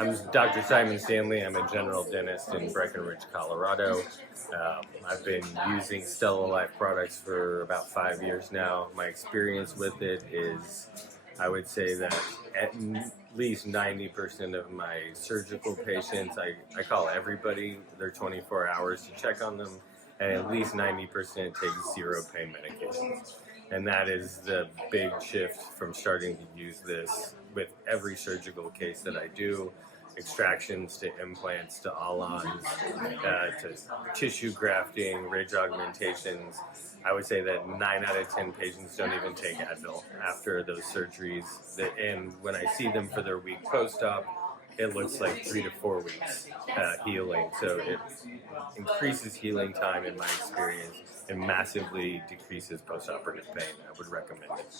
I'm Dr. Symon Stanley. I'm a general dentist in Breckenridge, Colorado. I've been using StellaLife products for about 5 years now. My experience with it is, I would say that at least 90% of my surgical patients, I call everybody, they're 24 hours to check on them, and at least 90% take zero pain medications. And that is the big shift from starting to use this with every surgical case that I do, extractions to implants to Alans to tissue grafting, ridge augmentations. I would say that 9 out of 10 patients don't even take Advil after those surgeries. And when I see them for their week post-op, it looks like 3 to 4 weeks healing. So it increases healing time in my experience and massively decreases post-operative pain. I would recommend it.